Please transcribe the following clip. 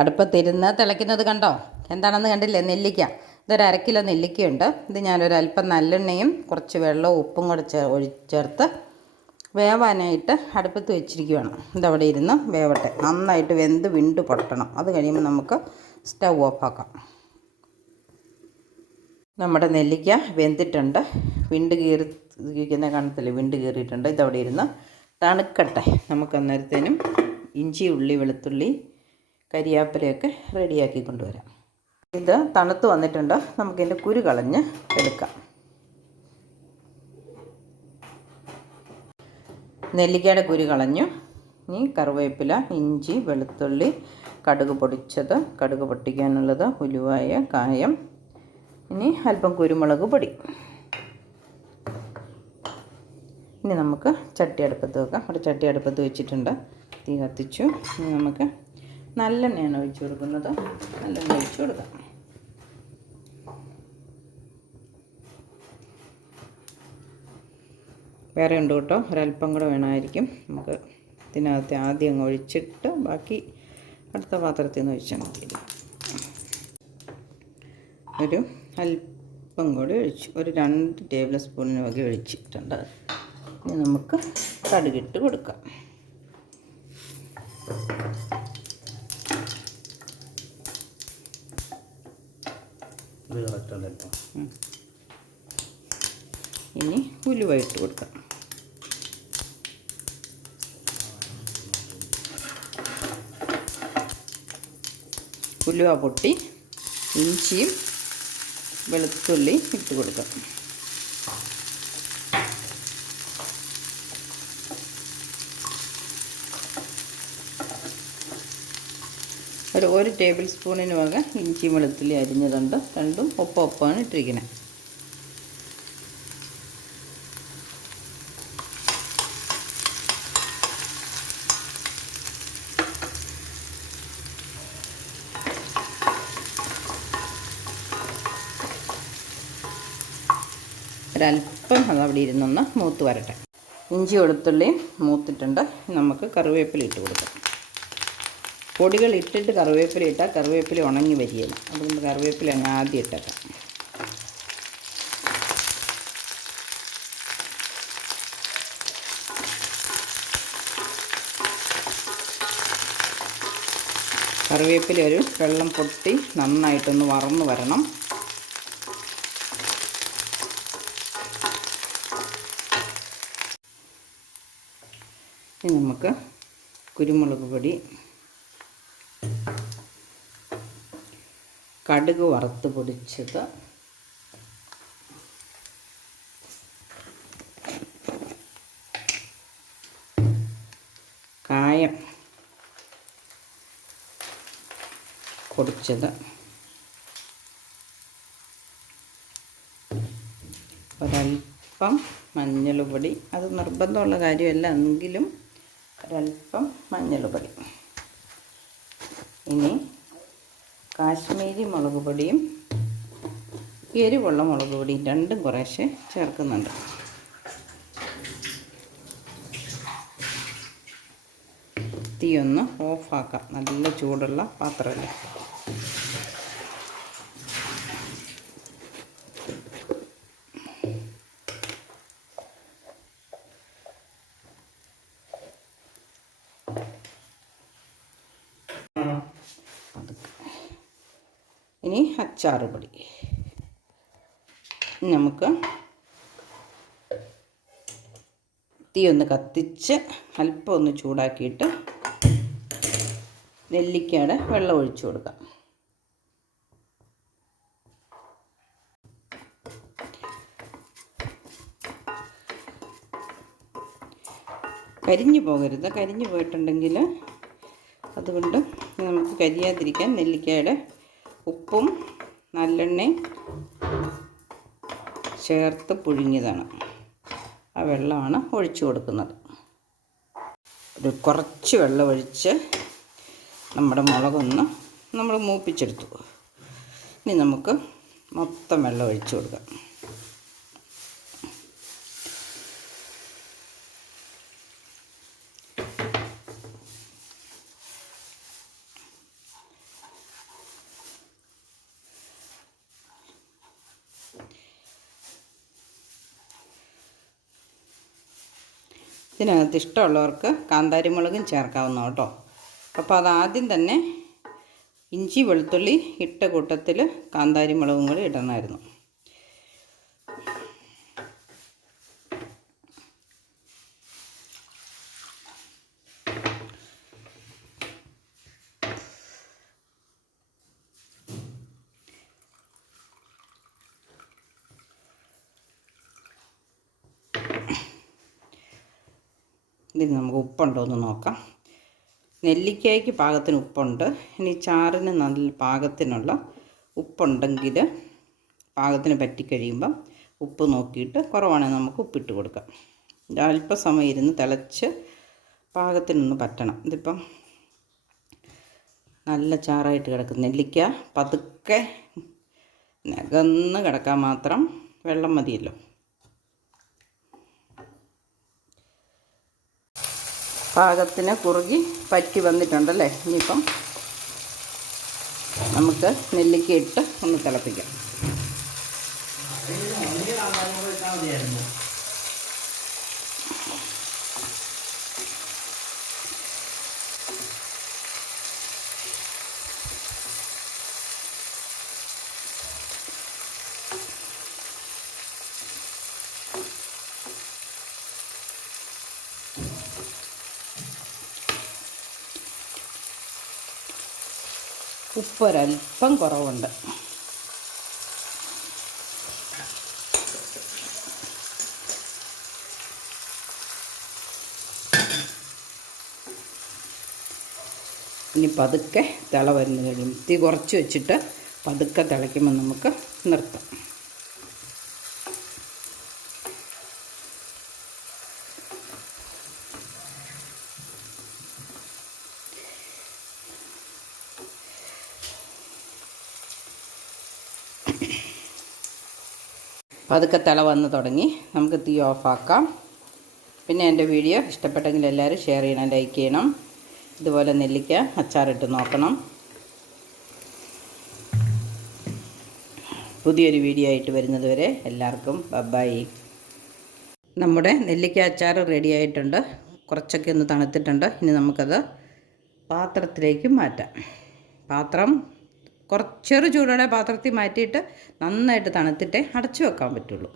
അടുപ്പത്തിരുന്ന് തിളയ്ക്കുന്നത് കണ്ടോ? എന്താണെന്ന് കണ്ടില്ലേ? നെല്ലിക്ക. ഇതൊരു 1/2 കിലോ നെല്ലിക്കയുണ്ട്. ഇത് ഞാനൊരല്പം നല്ലെണ്ണയും കുറച്ച് വെള്ളവും ഉപ്പും കൂടെ ചേർത്ത് വേവാനായിട്ട് അടുപ്പത്ത് വെച്ചിരിക്കുകയാണ്. ഇതവിടെ ഇരുന്ന് വേവട്ടെ. നന്നായിട്ട് വെന്ത് വിണ്ട് പൊട്ടണം. അത് കഴിയുമ്പോൾ നമുക്ക് സ്റ്റൗ ഓഫാക്കാം. നമ്മുടെ നെല്ലിക്ക വെന്തിട്ടുണ്ട്. വിണ്ട് കീറിയിരിക്കുന്ന കാണത്തില്ലേ? വിണ്ട് കീറിയിട്ടുണ്ട്. ഇതവിടെ ഇരുന്ന് തണുക്കട്ടെ. നമുക്ക് അന്നേരത്തേനും ഇഞ്ചി, ഉള്ളി, വെളുത്തുള്ളി, കരിയാപ്പിലയൊക്കെ റെഡിയാക്കി കൊണ്ടുവരാം. ഇത് തണുത്ത് വന്നിട്ടുണ്ട്. നമുക്കിതിൻ്റെ കുരു കളഞ്ഞ് എടുക്കാം. നെല്ലിക്കയുടെ കുരു കളഞ്ഞു. ഇനി കറിവേപ്പില, ഇഞ്ചി, വെളുത്തുള്ളി, കടുക് പൊടിച്ചത്, കടുക് പൊട്ടിക്കാനുള്ളത്, ഉലുവായ, കായം, ഇനി അല്പം കുരുമുളക് പൊടി. ഇനി നമുക്ക് ചട്ടി അടുപ്പത്ത് വെക്കാം. ഒരു ചട്ടി അടുപ്പത്ത് വെച്ചിട്ടുണ്ട്. തീ കത്തിച്ചു. ഇനി നമുക്ക് നല്ലെണ്ണയാണ് ഒഴിച്ചു കൊടുക്കുന്നത്. നല്ലെണ്ണ ഒഴിച്ചു കൊടുക്കാം. വേറെ ഉണ്ട് കേട്ടോ, ഒരല്പം കൂടെ വേണമായിരിക്കും. നമുക്ക് ഇതിനകത്ത് ആദ്യം അങ്ങ് ഒഴിച്ചിട്ട് ബാക്കി അടുത്ത പാത്രത്തിൽ നിന്ന് ഒഴിച്ചാൽ മതി. ഒരു അല്പം കൂടി ഒഴിച്ചു. ഒരു 2 ടേബിൾ സ്പൂണിന് വകെ ഒഴിച്ചിട്ടുണ്ട്. ഇനി നമുക്ക് കടുകിട്ട് കൊടുക്കാം. ഇനി ഉലുവ ഇട്ട് കൊടുക്കാം. ഉലുവ പൊട്ടി ഇഞ്ചിയും വെളുത്തുള്ളി ഇട്ട് കൊടുക്കാം. ഒരു ടേബിൾ സ്പൂണിന് വക ഇഞ്ചി വെളുത്തുള്ളി അരിഞ്ഞതുണ്ട്. രണ്ടും ഒപ്പമാണ് ഇട്ടിരിക്കുന്നത്. ഒരല്പം അതവിടെ ഇരുന്നൊന്ന് മൂത്ത് വരട്ടെ. ഇഞ്ചി വെളുത്തുള്ളിയും മൂത്തിട്ടുണ്ട്. നമുക്ക് കറിവേപ്പില ഇട്ട് കൊടുക്കാം. പൊടികൾ ഇട്ടിട്ട് കറിവേപ്പില ഇട്ടാൽ കറിവേപ്പില ഉണങ്ങി വരികയില്ല. അതുകൊണ്ട് കറിവേപ്പില അങ്ങ് ആദ്യം ഇട്ടേക്കാം. കറിവേപ്പില ഒരു വെള്ളം പൊട്ടി നന്നായിട്ടൊന്ന് വറന്ന് വരണം. ഇനി നമുക്ക് കുരുമുളക് പൊടി, കടുക് വറുത്ത് പൊടിച്ചത്, കായം പൊടിച്ചത്, ഒരല്പം മഞ്ഞൾപ്പൊടി. അത് നിർബന്ധമുള്ള കാര്യമല്ല, എങ്കിലും ഒരല്പം മഞ്ഞൾപ്പൊടി. ഇനി കാശ്മീരി മുളക് പൊടിയും എരിവുള്ള മുളക് പൊടിയും രണ്ടും കുറേശ്ശെ ചേർക്കുന്നുണ്ട്. തീ ഒന്ന് ഓഫാക്കാം. നല്ല ചൂടുള്ള പാത്രമല്ലേ. ഇനി അച്ചാറ് പൊടി. നമുക്ക് തീ ഒന്ന് കത്തിച്ച് അല്പം ഒന്ന് ചൂടാക്കിയിട്ട് നെല്ലിക്കയുടെ വെള്ളം ഒഴിച്ചു കൊടുക്കാം. കരിഞ്ഞു പോകരുത്. കരിഞ്ഞു പോയിട്ടുണ്ടെങ്കിൽ അതുകൊണ്ട് നമുക്ക് കരിയാതിരിക്കാൻ നെല്ലിക്കയുടെ ഉപ്പും നല്ലെണ്ണയും ചേർത്ത് പുഴുങ്ങിയതാണ്. ആ വെള്ളമാണ് ഒഴിച്ചു കൊടുക്കുന്നത്. ഒരു കുറച്ച് വെള്ളം ഒഴിച്ച് നമ്മുടെ മുളകൊന്ന് നമ്മൾ മൂപ്പിച്ചെടുത്തു. ഇനി നമുക്ക് മൊത്തം വെള്ളം ഒഴിച്ചു കൊടുക്കാം. ഇതിനകത്ത് ഇഷ്ടമുള്ളവർക്ക് കാന്താരി മുളകും ചേർക്കാവുന്ന കേട്ടോ. അപ്പോൾ അതാദ്യം തന്നെ ഇഞ്ചി വെളുത്തുള്ളി ഇട്ട കൂട്ടത്തിൽ കാന്താരി മുളകും കൂടി ഇടണമായിരുന്നു. ഇതിന് നമുക്ക് ഉപ്പുണ്ടോ എന്ന് നോക്കാം. നെല്ലിക്കായ്ക്ക് പാകത്തിന് ഉപ്പുണ്ട്. ഇനി ചാറിന് നല്ല പാകത്തിനുള്ള ഉപ്പുണ്ടെങ്കിൽ പാകത്തിന് പറ്റിക്കഴിയുമ്പം ഉപ്പ് നോക്കിയിട്ട് കുറവാണെങ്കിൽ നമുക്ക് ഉപ്പിട്ട് കൊടുക്കാം. അല്പസമയം ഇരുന്ന് തിളച്ച് പാകത്തിനൊന്ന് പറ്റണം. ഇതിപ്പം നല്ല ചാറായിട്ട് കിടക്കും. നെല്ലിക്ക പതുക്കെ നകന്ന് കിടക്കാൻ മാത്രം വെള്ളം മതിയല്ലോ. പാകത്തിന് കുറുകി പറ്റി വന്നിട്ടുണ്ടല്ലേ. ഇനിയിപ്പം നമുക്ക് നെല്ലിക്ക ഇട്ട് ഒന്ന് തിളപ്പിക്കാം. ഉപ്പ് ഒരല്പം കുറവുണ്ട്. ഇനി പതുക്കെ തിള വരുന്ന കഴിയും. തീ കുറച്ച് വെച്ചിട്ട് പതുക്കെ തിളയ്ക്കുമ്പോൾ നമുക്ക് നിർത്താം. പതുക്കെ തിള വന്ന് തുടങ്ങി. നമുക്ക് തീ ഓഫാക്കാം. പിന്നെ എൻ്റെ വീഡിയോ ഇഷ്ടപ്പെട്ടെങ്കിൽ എല്ലാവരും ഷെയർ ചെയ്യണം, ലൈക്ക് ചെയ്യണം. ഇതുപോലെ നെല്ലിക്ക അച്ചാറിട്ട് നോക്കണം. പുതിയൊരു വീഡിയോ ആയിട്ട് വരുന്നത് വരെ എല്ലാവർക്കും ബൈ. നമ്മുടെ നെല്ലിക്ക അച്ചാർ റെഡി ആയിട്ടുണ്ട്. കുറച്ചൊക്കെ ഒന്ന് തണുത്തിട്ടുണ്ട്. ഇനി നമുക്കത് പാത്രത്തിലേക്ക് മാറ്റാം. പാത്രം ചെറു ചൂടോടെ പാത്രത്തിൽ മാറ്റിയിട്ട് നന്നായിട്ട് തണുത്തിട്ടേ അടച്ചു വെക്കാൻ പറ്റുള്ളൂ.